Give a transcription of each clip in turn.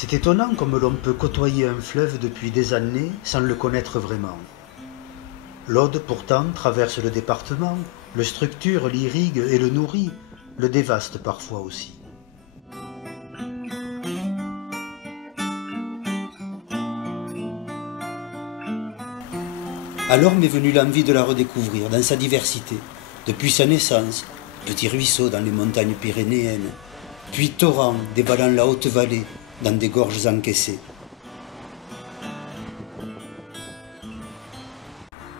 C'est étonnant comme l'on peut côtoyer un fleuve depuis des années sans le connaître vraiment. L'Aude, pourtant, traverse le département, le structure, l'irrigue et le nourrit, le dévaste parfois aussi. Alors m'est venue l'envie de la redécouvrir dans sa diversité, depuis sa naissance, petit ruisseau dans les montagnes pyrénéennes, puis torrent dévalant la haute vallée dans des gorges encaissées.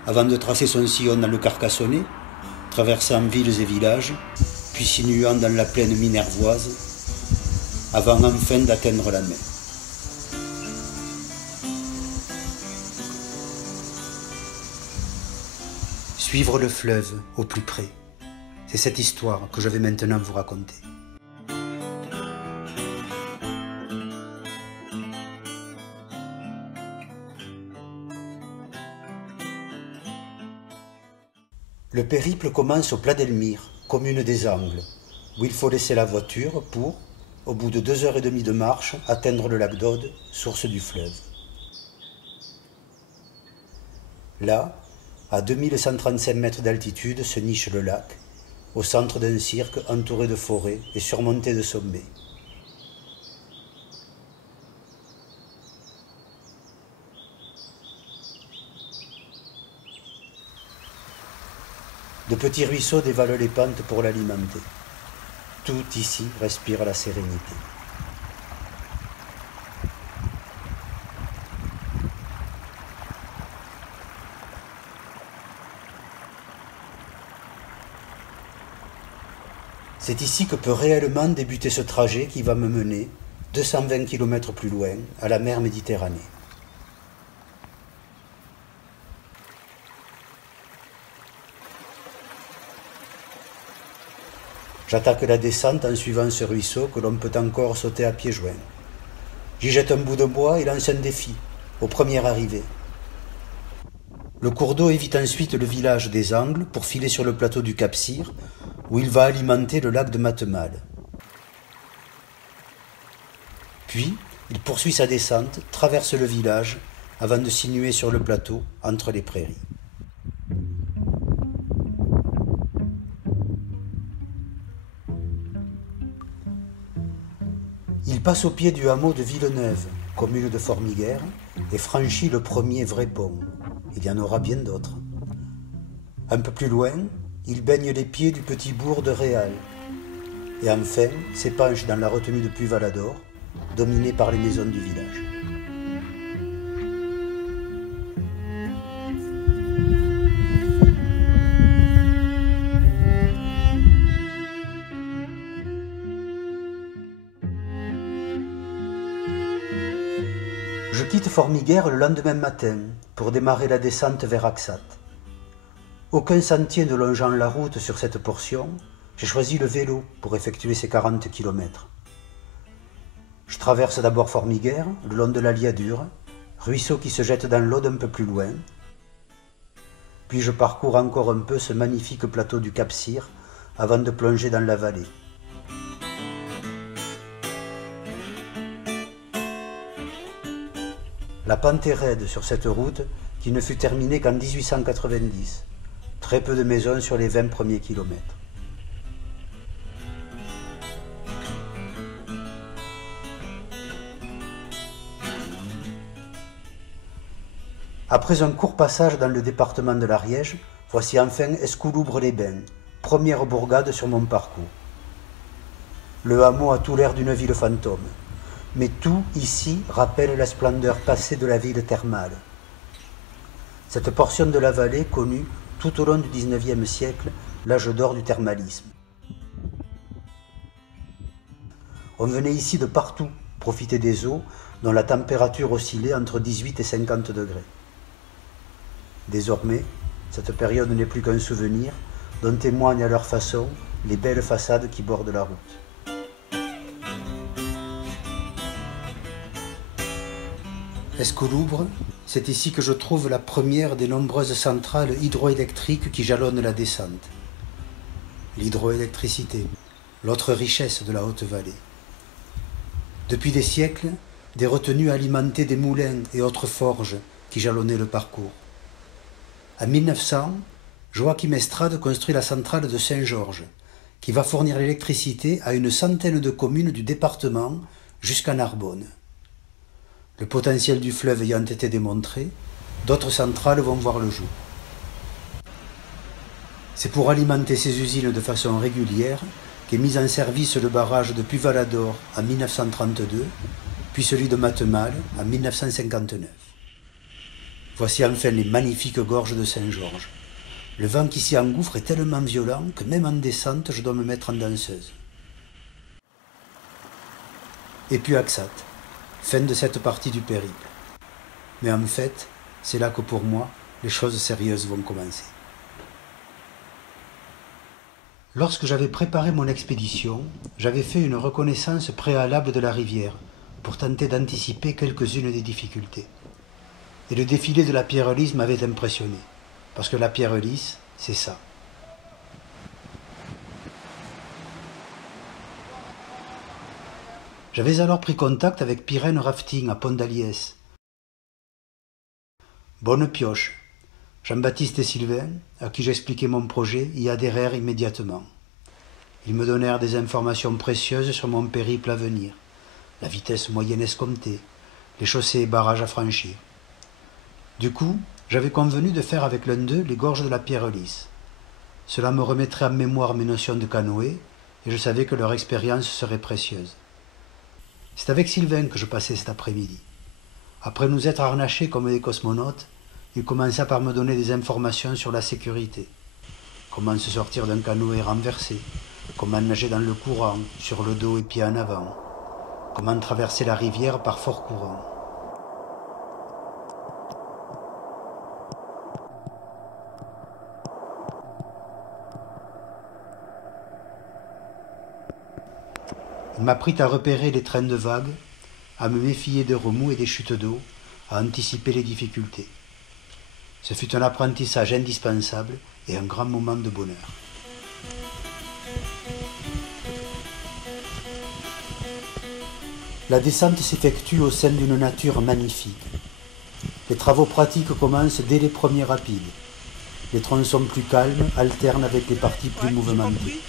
Avant de tracer son sillon dans le Carcassonnais, traversant villes et villages, puis sinuant dans la plaine minervoise, avant enfin d'atteindre la mer. Suivre le fleuve au plus près, c'est cette histoire que je vais maintenant vous raconter. Le périple commence au Plat d'Elmire, commune des Angles, où il faut laisser la voiture pour, au bout de 2h30 de marche, atteindre le lac d'Aude, source du fleuve. Là, à 2135 mètres d'altitude, se niche le lac, au centre d'un cirque entouré de forêts et surmonté de sommets. De petits ruisseaux dévalent les pentes pour l'alimenter. Tout ici respire la sérénité. C'est ici que peut réellement débuter ce trajet qui va me mener, 220 km plus loin, à la mer Méditerranée. J'attaque la descente en suivant ce ruisseau que l'on peut encore sauter à pieds joints. J'y jette un bout de bois et lance un défi, au premier arrivé. Le cours d'eau évite ensuite le village des Angles pour filer sur le plateau du Cap-Cyr, où il va alimenter le lac de Matemal. Puis, il poursuit sa descente, traverse le village, avant de sinuer sur le plateau, entre les prairies. Il passe au pied du hameau de Villeneuve, commune de Formiguères, et franchit le premier vrai pont. Il y en aura bien d'autres. Un peu plus loin, il baigne les pieds du petit bourg de Réal, et enfin s'épanche dans la retenue de Puy-Valador, dominée par les maisons du village. Je quitte Formiguères le lendemain matin pour démarrer la descente vers Axat. Aucun sentier ne longeant la route sur cette portion, j'ai choisi le vélo pour effectuer ces 40 km. Je traverse d'abord Formiguères, le long de la Liadure, ruisseau qui se jette dans l'Aude un peu plus loin. Puis je parcours encore un peu ce magnifique plateau du Cap-Cyr avant de plonger dans la vallée. La pente est raide sur cette route qui ne fut terminée qu'en 1890. Très peu de maisons sur les 20 premiers kilomètres. Après un court passage dans le département de l'Ariège, voici enfin Escouloubres-les-Bains, première bourgade sur mon parcours. Le hameau a tout l'air d'une ville fantôme, mais tout ici rappelle la splendeur passée de la ville thermale. Cette portion de la vallée connue tout au long du XIXe siècle l'âge d'or du thermalisme. On venait ici de partout profiter des eaux dont la température oscillait entre 18 et 50 degrés. Désormais, cette période n'est plus qu'un souvenir dont témoignent à leur façon les belles façades qui bordent la route. Escouloubres, c'est ici que je trouve la première des nombreuses centrales hydroélectriques qui jalonnent la descente. L'hydroélectricité, l'autre richesse de la Haute-Vallée. Depuis des siècles, Des retenues alimentaient des moulins et autres forges qui jalonnaient le parcours. En 1900, Joachim Estrade construit la centrale de Saint-Georges, qui va fournir l'électricité à une centaine de communes du département jusqu'à Narbonne. Le potentiel du fleuve ayant été démontré, d'autres centrales vont voir le jour. C'est pour alimenter ces usines de façon régulière qu'est mis en service le barrage de Puy-Valador en 1932, puis celui de Matemal en 1959. Voici enfin les magnifiques gorges de Saint-Georges. Le vent qui s'y engouffre est tellement violent que même en descente, je dois me mettre en danseuse. Et puis Axat, fin de cette partie du périple. Mais en fait, c'est là que pour moi, les choses sérieuses vont commencer. Lorsque j'avais préparé mon expédition, j'avais fait une reconnaissance préalable de la rivière pour tenter d'anticiper quelques-unes des difficultés. Et le défilé de la pierre lisse m'avait impressionné, parce que la pierre lisse, c'est ça. J'avais alors pris contact avec Pyrène Rafting à Pont-d'Aliès. Bonne pioche. Jean-Baptiste et Sylvain, à qui j'expliquais mon projet, y adhérèrent immédiatement. Ils me donnèrent des informations précieuses sur mon périple à venir, la vitesse moyenne escomptée, les chaussées et barrages à franchir. Du coup, j'avais convenu de faire avec l'un d'eux les gorges de la pierre lisse. Cela me remettrait en mémoire mes notions de canoë, et je savais que leur expérience serait précieuse. C'est avec Sylvain que je passais cet après-midi. Après nous être harnachés comme des cosmonautes, il commença par me donner des informations sur la sécurité. Comment se sortir d'un canoë renversé, comment nager dans le courant, sur le dos et pieds en avant, comment traverser la rivière par fort courant. Il m'apprit à repérer les trains de vagues, à me méfier des remous et des chutes d'eau, à anticiper les difficultés. Ce fut un apprentissage indispensable et un grand moment de bonheur. La descente s'effectue au sein d'une nature magnifique. Les travaux pratiques commencent dès les premiers rapides. Les tronçons plus calmes alternent avec les parties plus mouvementées.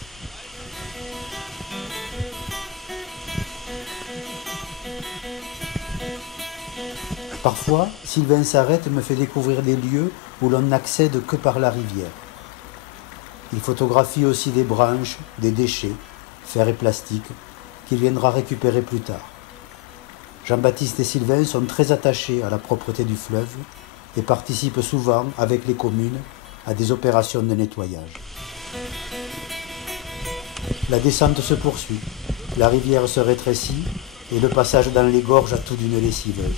Parfois, Sylvain s'arrête et me fait découvrir des lieux où l'on n'accède que par la rivière. Il photographie aussi des branches, des déchets, fer et plastique, qu'il viendra récupérer plus tard. Jean-Baptiste et Sylvain sont très attachés à la propreté du fleuve et participent souvent, avec les communes, à des opérations de nettoyage. La descente se poursuit, la rivière se rétrécit et le passage dans les gorges a tout d'une lessiveuse.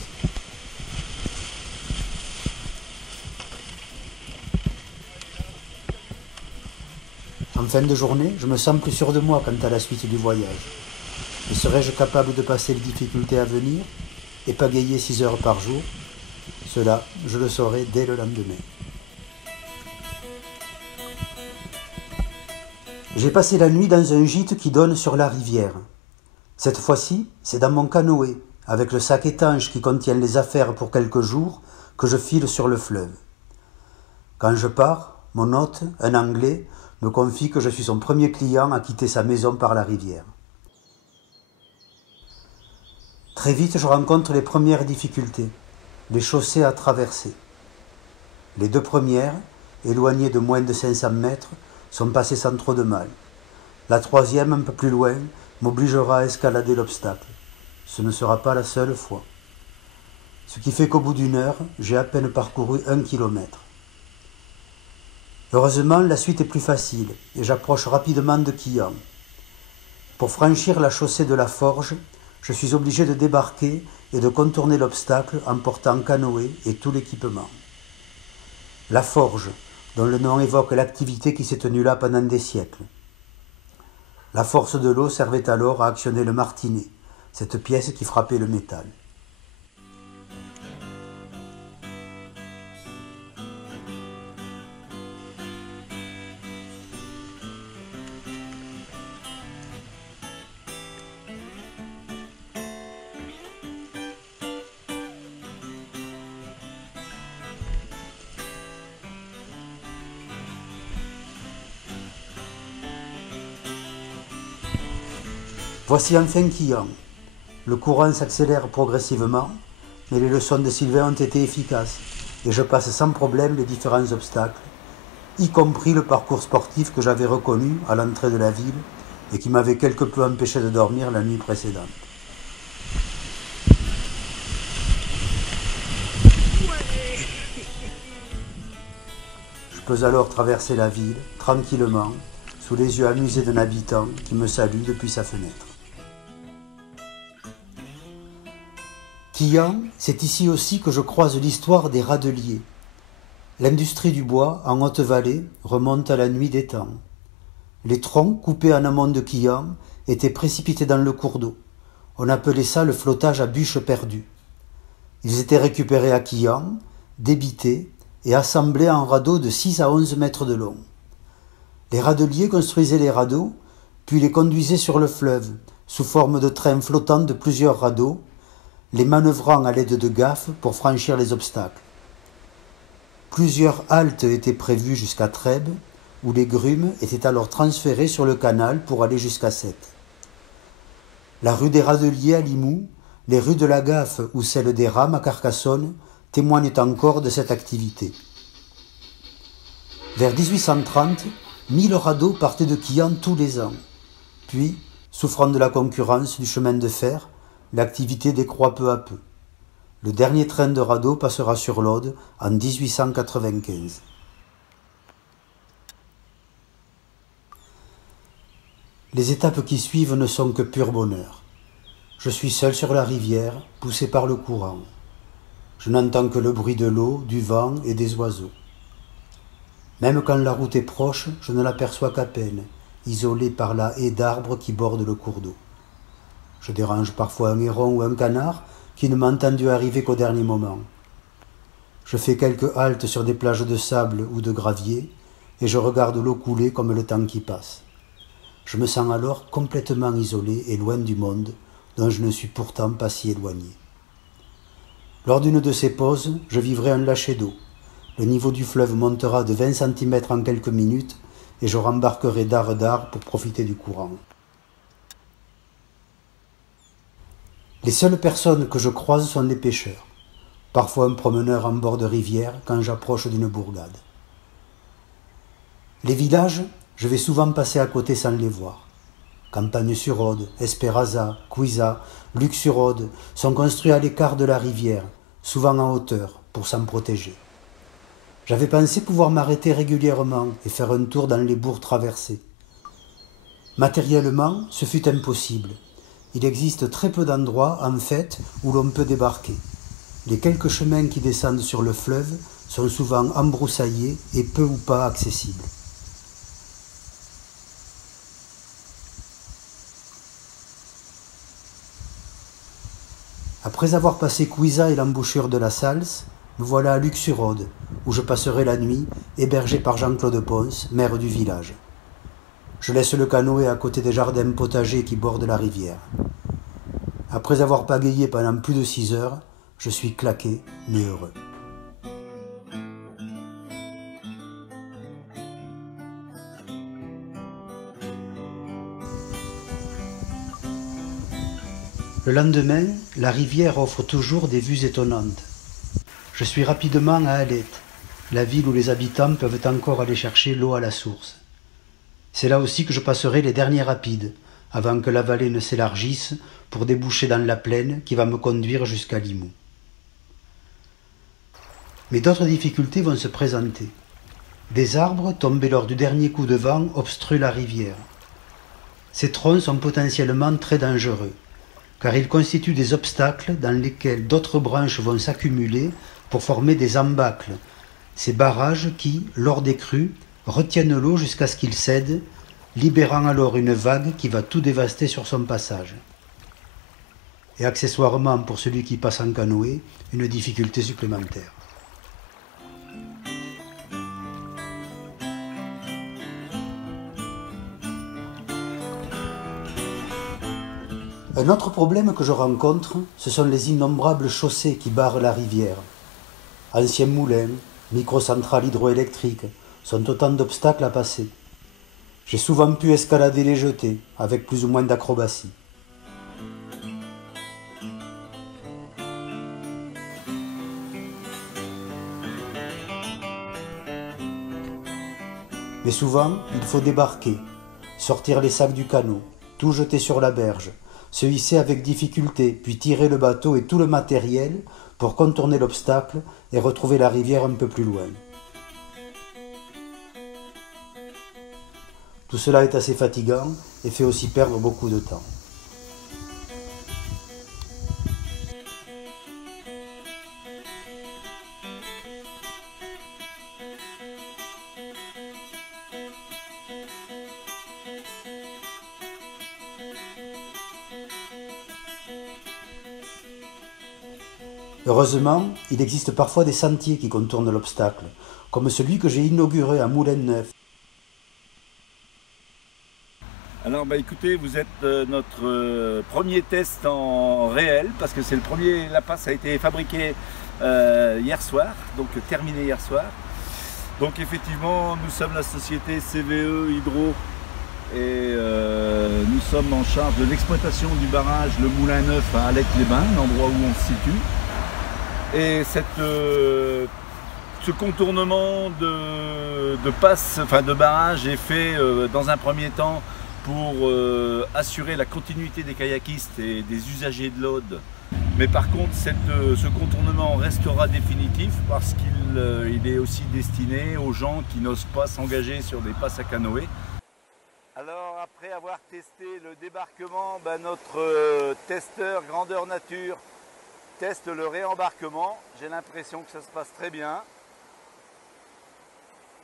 En fin de journée, je me sens plus sûr de moi quant à la suite du voyage. Et serais-je capable de passer les difficultés à venir et pagayer 6 heures par jour? Cela, je le saurai dès le lendemain. J'ai passé la nuit dans un gîte qui donne sur la rivière. Cette fois-ci, c'est dans mon canoë, avec le sac étanche qui contient les affaires pour quelques jours, que je file sur le fleuve. Quand je pars, mon hôte, un Anglais, me confie que je suis son premier client à quitter sa maison par la rivière. Très vite, je rencontre les premières difficultés, les chaussées à traverser. Les 2 premières, éloignées de moins de 500 mètres, sont passées sans trop de mal. La 3e, un peu plus loin, m'obligera à escalader l'obstacle. Ce ne sera pas la seule fois. Ce qui fait qu'au bout d'1 heure, j'ai à peine parcouru 1 kilomètre. Heureusement, la suite est plus facile et j'approche rapidement de Quillan. Pour franchir la chaussée de la Forge, je suis obligé de débarquer et de contourner l'obstacle en portant canoë et tout l'équipement. La Forge, dont le nom évoque l'activité qui s'est tenue là pendant des siècles. La force de l'eau servait alors à actionner le martinet, cette pièce qui frappait le métal. Voici enfin Quillan. Le courant s'accélère progressivement, mais les leçons de Sylvain ont été efficaces et je passe sans problème les différents obstacles, y compris le parcours sportif que j'avais reconnu à l'entrée de la ville et qui m'avait quelque peu empêché de dormir la nuit précédente. Je peux alors traverser la ville tranquillement, sous les yeux amusés d'un habitant qui me salue depuis sa fenêtre. Quillan, c'est ici aussi que je croise l'histoire des râteliers. L'industrie du bois en Haute-Vallée remonte à la nuit des temps. Les troncs coupés en amont de Quillan étaient précipités dans le cours d'eau. On appelait ça le flottage à bûches perdues. Ils étaient récupérés à Quillan, débités et assemblés en radeaux de 6 à 11 mètres de long. Les râteliers construisaient les radeaux, puis les conduisaient sur le fleuve, sous forme de trains flottants de plusieurs radeaux, les manœuvrant à l'aide de gaffes pour franchir les obstacles. Plusieurs haltes étaient prévues jusqu'à Trèbes, où les grumes étaient alors transférées sur le canal pour aller jusqu'à Sète. La rue des Râteliers à Limoux, les rues de la Gaffe ou celle des Rames à Carcassonne témoignent encore de cette activité. Vers 1830, 1000 radeaux partaient de Quillan tous les ans. Puis, souffrant de la concurrence du chemin de fer, l'activité décroît peu à peu. Le dernier train de radeaux passera sur l'Aude en 1895. Les étapes qui suivent ne sont que pur bonheur. Je suis seul sur la rivière, poussé par le courant. Je n'entends que le bruit de l'eau, du vent et des oiseaux. Même quand la route est proche, je ne l'aperçois qu'à peine, isolé par la haie d'arbres qui borde le cours d'eau. Je dérange parfois un héron ou un canard qui ne m'a entendu arriver qu'au dernier moment. Je fais quelques haltes sur des plages de sable ou de gravier et je regarde l'eau couler comme le temps qui passe. Je me sens alors complètement isolé et loin du monde, dont je ne suis pourtant pas si éloigné. Lors d'une de ces pauses, je vivrai un lâcher d'eau. Le niveau du fleuve montera de 20 cm en quelques minutes et je rembarquerai d'art d'art pour profiter du courant. Les seules personnes que je croise sont des pêcheurs, parfois un promeneur en bord de rivière quand j'approche d'une bourgade. Les villages, je vais souvent passer à côté sans les voir. Campagne-sur-Aude, Espéraza, Cuisa, Luc-sur-Aude sont construits à l'écart de la rivière, souvent en hauteur, pour s'en protéger. J'avais pensé pouvoir m'arrêter régulièrement et faire un tour dans les bourgs traversés. Matériellement, ce fut impossible. Il existe très peu d'endroits, en fait, où l'on peut débarquer. Les quelques chemins qui descendent sur le fleuve sont souvent embroussaillés et peu ou pas accessibles. Après avoir passé Cuisa et l'embouchure de la Salse, me voilà à Luc-sur-Aude, où je passerai la nuit, hébergé par Jean-Claude Ponce, maire du village. Je laisse le canoë à côté des jardins potagers qui bordent la rivière. Après avoir pagayé pendant plus de 6 heures, je suis claqué mais heureux. Le lendemain, la rivière offre toujours des vues étonnantes. Je suis rapidement à Alette, la ville où les habitants peuvent encore aller chercher l'eau à la source. C'est là aussi que je passerai les derniers rapides, avant que la vallée ne s'élargisse pour déboucher dans la plaine qui va me conduire jusqu'à Limoux. Mais d'autres difficultés vont se présenter. Des arbres tombés lors du dernier coup de vent obstruent la rivière. Ces troncs sont potentiellement très dangereux, car ils constituent des obstacles dans lesquels d'autres branches vont s'accumuler pour former des embâcles, ces barrages qui, lors des crues, retiennent l'eau jusqu'à ce qu'il cède, libérant alors une vague qui va tout dévaster sur son passage. Et accessoirement, pour celui qui passe en canoë, une difficulté supplémentaire. Un autre problème que je rencontre, ce sont les innombrables chaussées qui barrent la rivière. Anciens moulins, microcentrales hydroélectriques sont autant d'obstacles à passer. J'ai souvent pu escalader les jetées, avec plus ou moins d'acrobatie. Mais souvent, il faut débarquer, sortir les sacs du canot, tout jeter sur la berge, se hisser avec difficulté, puis tirer le bateau et tout le matériel pour contourner l'obstacle et retrouver la rivière un peu plus loin. Tout cela est assez fatigant et fait aussi perdre beaucoup de temps. Heureusement, il existe parfois des sentiers qui contournent l'obstacle, comme celui que j'ai inauguré à Moulin-Neuf. Alors écoutez, vous êtes notre premier test en réel, parce que c'est le premier, la passe a été fabriquée hier soir, donc terminée hier soir. Donc effectivement, nous sommes la société CVE Hydro et nous sommes en charge de l'exploitation du barrage Le Moulin Neuf à Alec-les-Bains, l'endroit où on se situe. Et ce contournement de passe, enfin de barrage est fait dans un premier temps pour assurer la continuité des kayakistes et des usagers de l'Aude. Mais par contre, ce contournement restera définitif parce qu'il est aussi destiné aux gens qui n'osent pas s'engager sur des passes à canoë. Alors après avoir testé le débarquement, notre testeur grandeur nature teste le réembarquement. J'ai l'impression que ça se passe très bien.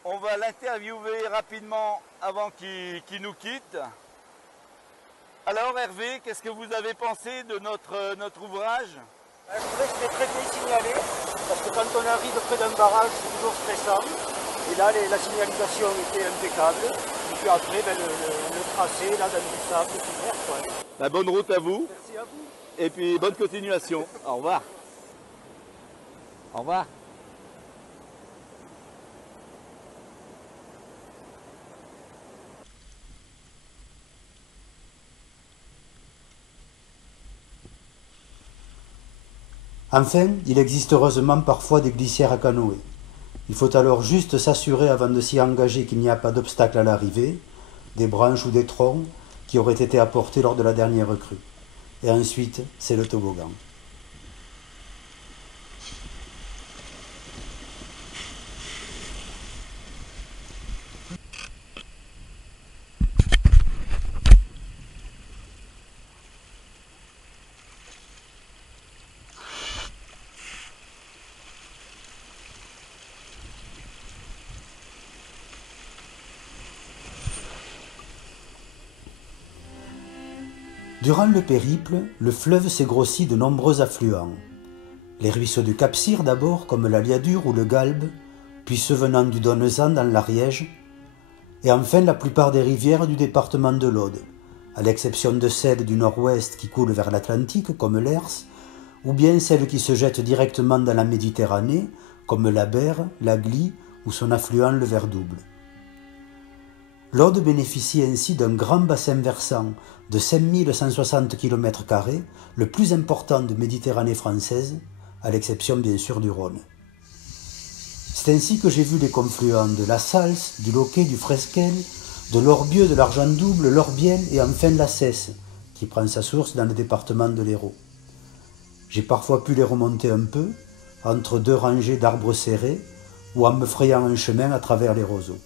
On va l'interviewer rapidement avant qu'il nous quitte. Alors Hervé, qu'est-ce que vous avez pensé de notre ouvrage? Je trouvais que c'était très bien signalé, parce que quand on arrive près d'un barrage, c'est toujours stressant. Et là, la signalisation était impeccable. Et puis après, le tracé, là, dans du sable, super, quoi. Bonne route à vous. Merci à vous. Et puis bonne continuation. Au revoir. Au revoir. Enfin, il existe heureusement parfois des glissières à canoë. Il faut alors juste s'assurer avant de s'y engager qu'il n'y a pas d'obstacle à l'arrivée, des branches ou des troncs qui auraient été apportés lors de la dernière crue. Et ensuite, c'est le toboggan. Durant le périple, le fleuve s'est grossi de nombreux affluents. Les ruisseaux du Cap-Cyr d'abord, comme la Liadur ou le Galbe, puis ceux venant du Donezan dans l'Ariège, et enfin la plupart des rivières du département de l'Aude, à l'exception de celles du nord-ouest qui coulent vers l'Atlantique, comme l'Ers, ou bien celles qui se jettent directement dans la Méditerranée, comme la Berre, la Glie ou son affluent le Verdouble. L'Aude bénéficie ainsi d'un grand bassin versant de 5160 km², le plus important de Méditerranée française, à l'exception bien sûr du Rhône. C'est ainsi que j'ai vu les confluents de la Salse, du Loquet, du Fresquel, de l'Orbieu, de l'Argent-Double, l'Orbiel et enfin la Cesse, qui prend sa source dans le département de l'Hérault. J'ai parfois pu les remonter un peu, entre deux rangées d'arbres serrés, ou en me frayant un chemin à travers les roseaux.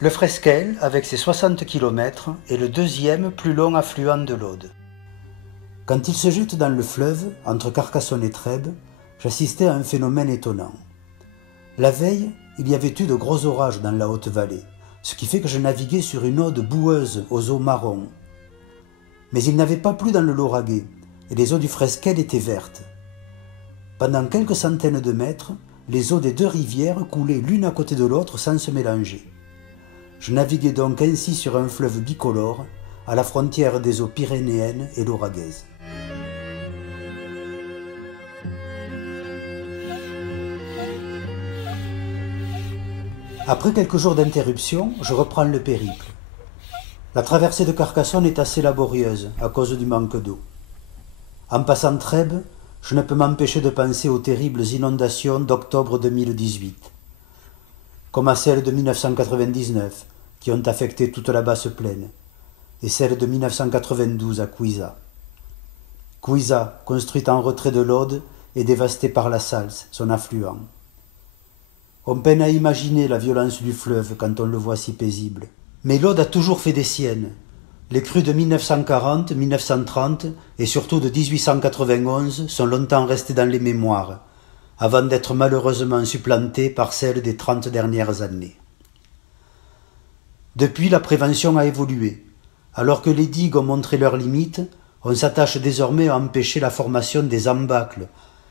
Le Fresquel, avec ses 60 km, est le deuxième plus long affluent de l'Aude. Quand il se jette dans le fleuve, entre Carcassonne et Trèbes, j'assistais à un phénomène étonnant. La veille, il y avait eu de gros orages dans la Haute-Vallée, ce qui fait que je naviguais sur une Aude boueuse aux eaux marron. Mais il n'avait pas plu dans le Lauragais, et les eaux du Fresquel étaient vertes. Pendant quelques centaines de mètres, les eaux des deux rivières coulaient l'une à côté de l'autre sans se mélanger. Je naviguais donc ainsi sur un fleuve bicolore, à la frontière des eaux pyrénéennes et lauragaises. Après quelques jours d'interruption, je reprends le périple. La traversée de Carcassonne est assez laborieuse à cause du manque d'eau. En passant Trèbes, je ne peux m'empêcher de penser aux terribles inondations d'octobre 2018, comme à celles de 1999 qui ont affecté toute la basse plaine, et celle de 1992 à Couisa. Couisa, construite en retrait de l'Aude, est dévastée par la Salse, son affluent. On peine à imaginer la violence du fleuve quand on le voit si paisible. Mais l'Aude a toujours fait des siennes. Les crues de 1940, 1930 et surtout de 1891 sont longtemps restées dans les mémoires, avant d'être malheureusement supplantées par celles des 30 dernières années. Depuis, la prévention a évolué. Alors que les digues ont montré leurs limites, on s'attache désormais à empêcher la formation des embâcles,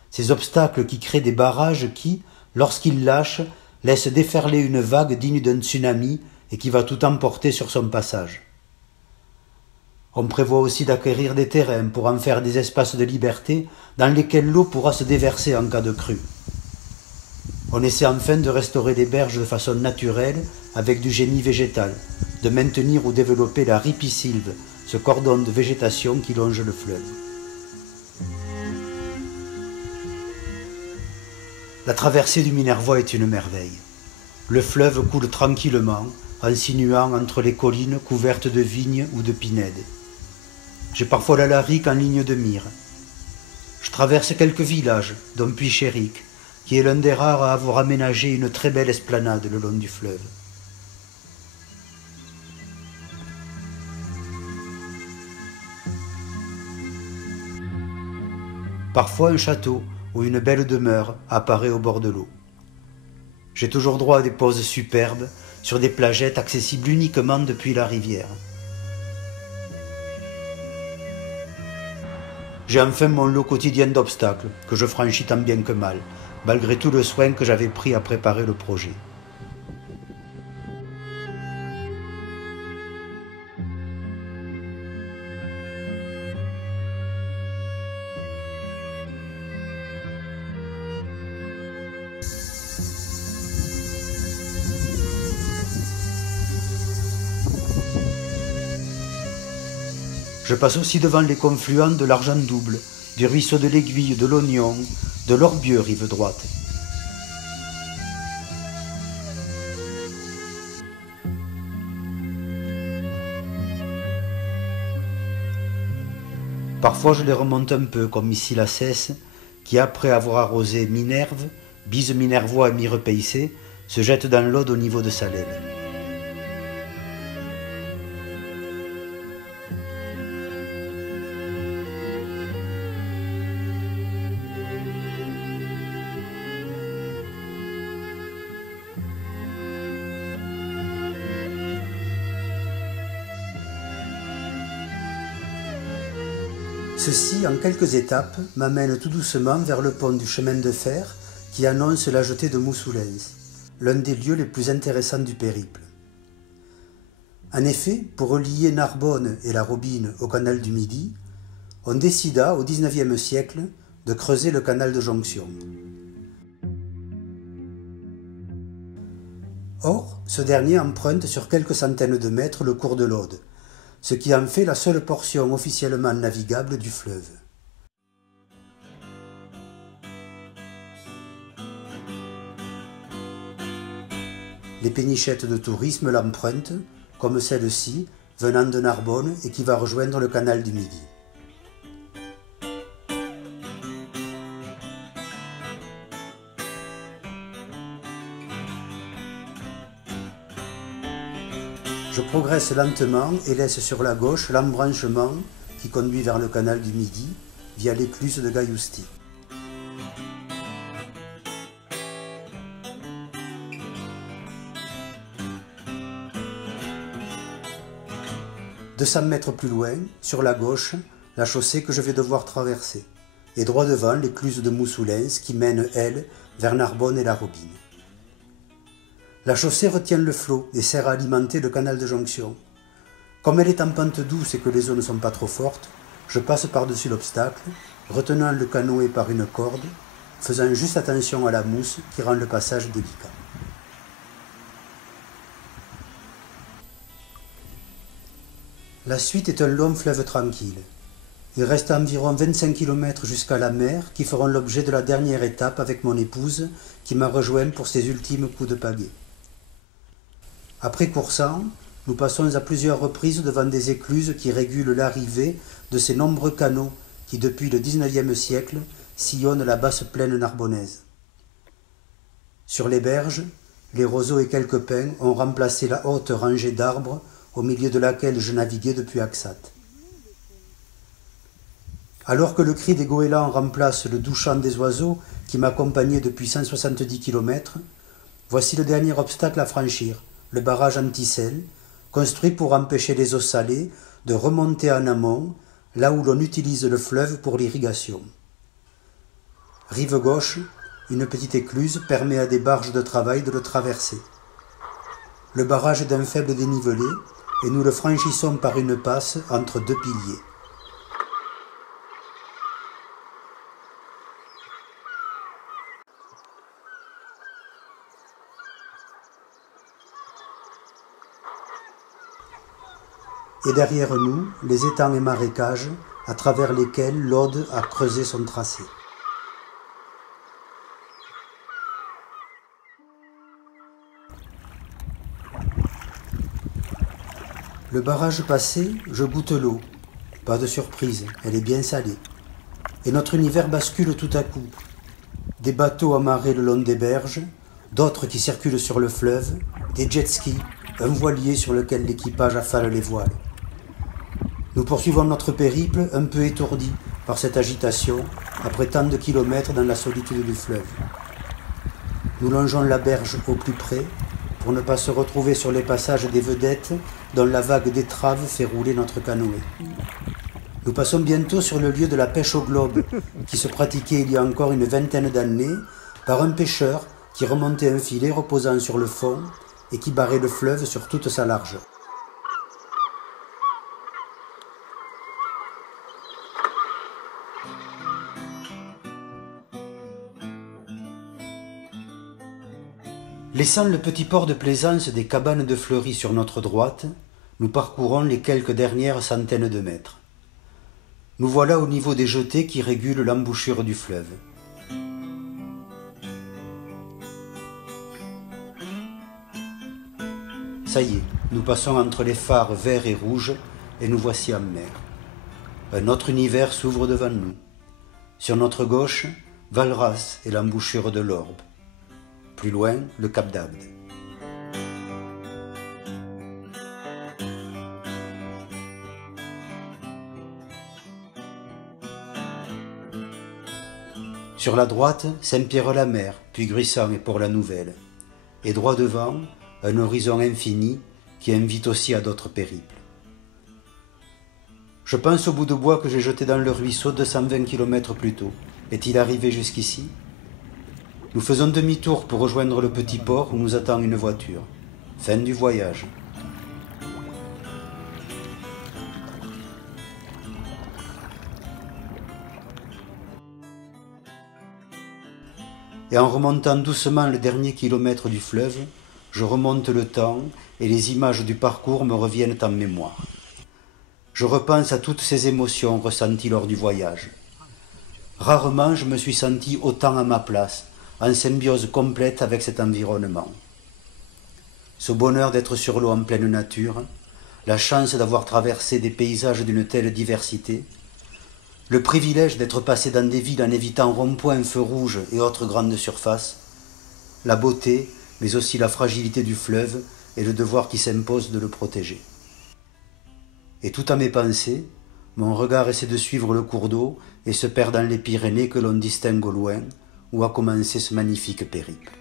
ces obstacles qui créent des barrages qui, lorsqu'ils lâchent, laissent déferler une vague digne d'un tsunami et qui va tout emporter sur son passage. On prévoit aussi d'acquérir des terrains pour en faire des espaces de liberté dans lesquels l'eau pourra se déverser en cas de crue. On essaie enfin de restaurer les berges de façon naturelle avec du génie végétal, de maintenir ou développer la ripisylve, ce cordon de végétation qui longe le fleuve. La traversée du Minervois est une merveille. Le fleuve coule tranquillement, en sinuant entre les collines couvertes de vignes ou de pinèdes. J'ai parfois l'Alaric en ligne de mire. Je traverse quelques villages, dont Puy-Chéric, qui est l'un des rares à avoir aménagé une très belle esplanade le long du fleuve. Parfois un château ou une belle demeure apparaît au bord de l'eau. J'ai toujours droit à des pauses superbes sur des plagettes accessibles uniquement depuis la rivière. J'ai enfin mon lot quotidien d'obstacles que je franchis tant bien que mal, malgré tout le soin que j'avais pris à préparer le projet. Je passe aussi devant les confluents de l'Argent-Double, du ruisseau de l'Aiguille, de l'Oignon, de l'Orbieu, rive droite. Parfois je les remonte un peu, comme ici la Cesse, qui après avoir arrosé Minerve, Bise Minervois et Mirepeissé, se jette dans l'Aude au niveau de Salelles. Ceci, en quelques étapes, m'amène tout doucement vers le pont du chemin de fer qui annonce la jetée de Moussoulens, l'un des lieux les plus intéressants du périple. En effet, pour relier Narbonne et la Robine au canal du Midi, on décida au XIXe siècle de creuser le canal de jonction. Or, ce dernier emprunte sur quelques centaines de mètres le cours de l'Aude, ce qui en fait la seule portion officiellement navigable du fleuve. Les pénichettes de tourisme l'empruntent, comme celle-ci, venant de Narbonne et qui va rejoindre le canal du Midi. Je progresse lentement et laisse sur la gauche l'embranchement qui conduit vers le canal du Midi via l'écluse de Gaillousti. « 200 mètres plus loin, sur la gauche, la chaussée que je vais devoir traverser, et droit devant l'écluse de Moussoulens qui mène, elle, vers Narbonne et la Robine. La chaussée retient le flot et sert à alimenter le canal de jonction. Comme elle est en pente douce et que les eaux ne sont pas trop fortes, je passe par-dessus l'obstacle, retenant le canoë par une corde, faisant juste attention à la mousse qui rend le passage délicat. La suite est un long fleuve tranquille. Il reste environ 25 km jusqu'à la mer qui feront l'objet de la dernière étape avec mon épouse qui m'a rejoint pour ses ultimes coups de pagaie. Après Coursan, nous passons à plusieurs reprises devant des écluses qui régulent l'arrivée de ces nombreux canaux qui, depuis le XIXe siècle, sillonnent la basse plaine narbonnaise. Sur les berges, les roseaux et quelques pins ont remplacé la haute rangée d'arbres au milieu de laquelle je naviguais depuis Axat. Alors que le cri des goélands remplace le doux chant des oiseaux qui m'accompagnait depuis 170 km, voici le dernier obstacle à franchir, le barrage Anticelle, construit pour empêcher les eaux salées de remonter en amont, là où l'on utilise le fleuve pour l'irrigation. Rive gauche, une petite écluse permet à des barges de travail de le traverser. Le barrage est d'un faible dénivelé et nous le franchissons par une passe entre deux piliers. Et derrière nous, les étangs et marécages, à travers lesquels l'Aude a creusé son tracé. Le barrage passé, je goûte l'eau. Pas de surprise, elle est bien salée. Et notre univers bascule tout à coup. Des bateaux amarrés le long des berges, d'autres qui circulent sur le fleuve, des jet-skis, un voilier sur lequel l'équipage affale les voiles. Nous poursuivons notre périple un peu étourdis par cette agitation après tant de kilomètres dans la solitude du fleuve. Nous longeons la berge au plus près pour ne pas se retrouver sur les passages des vedettes dont la vague d'étrave fait rouler notre canoë. Nous passons bientôt sur le lieu de la pêche au globe qui se pratiquait il y a encore une vingtaine d'années par un pêcheur qui remontait un filet reposant sur le fond et qui barrait le fleuve sur toute sa largeur. Laissant le petit port de plaisance des cabanes de Fleury sur notre droite, nous parcourons les quelques dernières centaines de mètres. Nous voilà au niveau des jetées qui régulent l'embouchure du fleuve. Ça y est, nous passons entre les phares verts et rouges et nous voici en mer. Un autre univers s'ouvre devant nous. Sur notre gauche, Valras et l'embouchure de l'Orbe. Plus loin, le Cap d'Agde. Sur la droite, Saint-Pierre-la-Mer, puis Gruissant et Port-la-Nouvelle. Et droit devant, un horizon infini qui invite aussi à d'autres périples. Je pense au bout de bois que j'ai jeté dans le ruisseau 220 km plus tôt. Est-il arrivé jusqu'ici ? Nous faisons demi-tour pour rejoindre le petit port où nous attend une voiture. Fin du voyage. Et en remontant doucement le dernier kilomètre du fleuve, je remonte le temps et les images du parcours me reviennent en mémoire. Je repense à toutes ces émotions ressenties lors du voyage. Rarement je me suis senti autant à ma place, en symbiose complète avec cet environnement. Ce bonheur d'être sur l'eau en pleine nature, la chance d'avoir traversé des paysages d'une telle diversité, le privilège d'être passé dans des villes en évitant ronds-points, feux rouges et autres grandes surfaces, la beauté, mais aussi la fragilité du fleuve et le devoir qui s'impose de le protéger. Et tout à mes pensées, mon regard essaie de suivre le cours d'eau et se perd dans les Pyrénées que l'on distingue au loin, où a commencé ce magnifique périple.